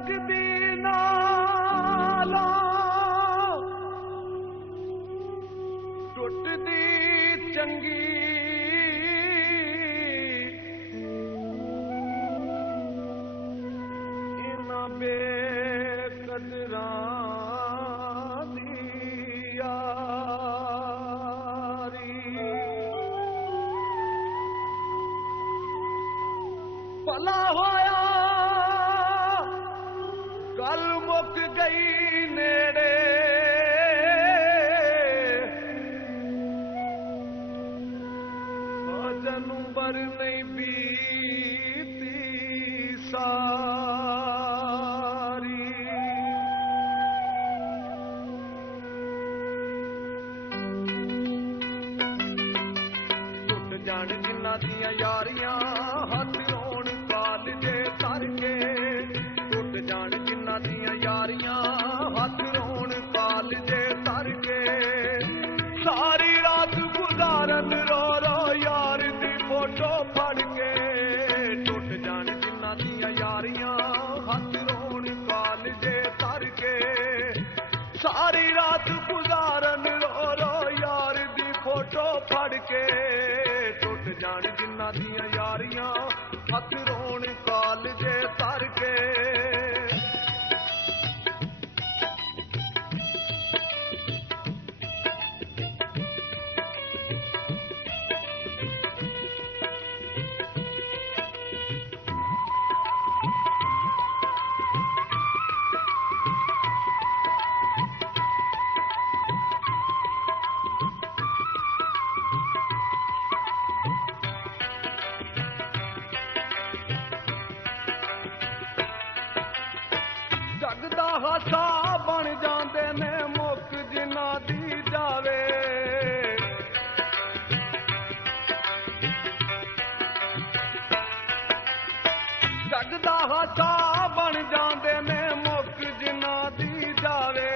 लगदी नाला टुटदी चंगी इन्हां बेकदरां दी यारी भला होया गल मुक गई नेड़े जनूबर नहीं बीती सारी टुट जान जिन्ना दियां यारियां हथ रोण कालजे तर के टुट जान जिन्ना दियां यारियां हथ रोण कालजे तर के सारी रात गुजारन रो रो यार दी फोटो फड़ के टुट जान जिन्ना दियां यारियां हथ रोण कालजे तर के सारी रात गुजारन रो रो यार दी फोटो फड़ के टुट जान जिन्ना दियां यारियां हथ रोण कालजे तर के जगदा हासा बन जाते ने मुक जिन्ना दी जावे जगदा हासा बन जाते ने मुक जिन्ना दी जावे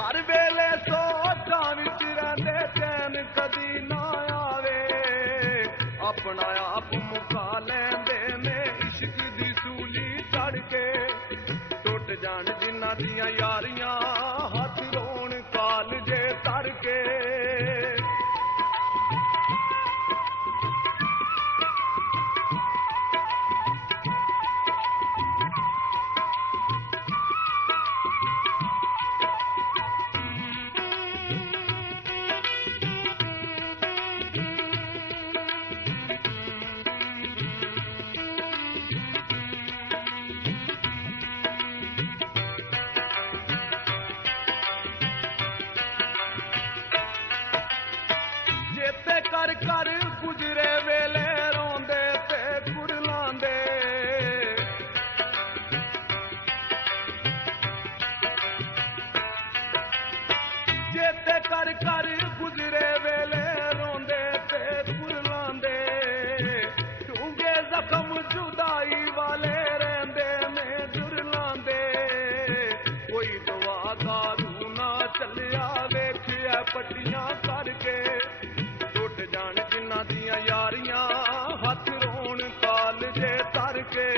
हर वेले सोचां विच रहिंदे चैन कदी ना आवे अपना आप मुका लैंदे ने इश्क दी सूली चढ़ के टुट जान जिन्ना दियां यारियां हथ रोण कालजे तर के कर कर गुजरे वेले रोंदे ते कुड़लांदे जेते कर कर गुजरे वेले रोंदे ते कुड़लांदे डूंगे जख्म जुदाई वाले रहंदे ने जुरलांदे कोई दुआ दारू ना चलिया वेखिया पट्टियां करके जान जिन्ना दियां यारियां हथ रोण कालजे तर के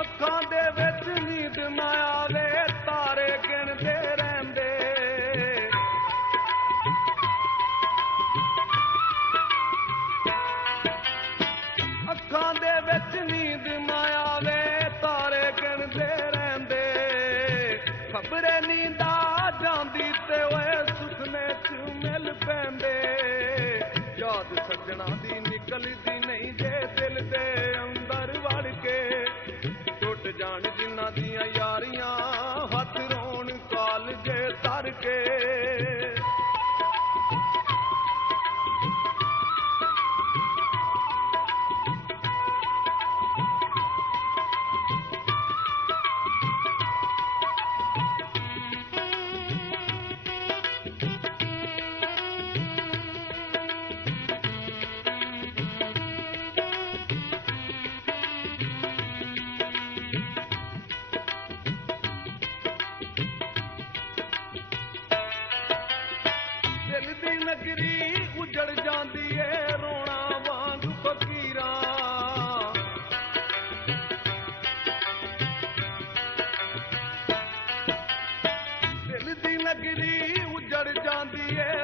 अखां दे विच नींद ना आवे तारे गिणदे रहिंदे अखां दे विच नींद ना आवे तारे गिणदे रहिंदे खबरे नींदा जांदी ते ओए सुखने च मिल पैंदे याद सजना दी निकलदी नहीं जे दिल दे अंदर वड़ के टुट जान जिन्ना दियां यारियां हथ रोण कालजे तर के ਨਗਰੀ ਉਜੜ ਜਾਂਦੀ ਏ ਰੋਣਾ ਵਾਂਗ ਫਕੀਰਾਂ। ਦਿਲ ਦੀ ਨਗਰੀ ਉਜੜ ਜਾਂਦੀ ਏ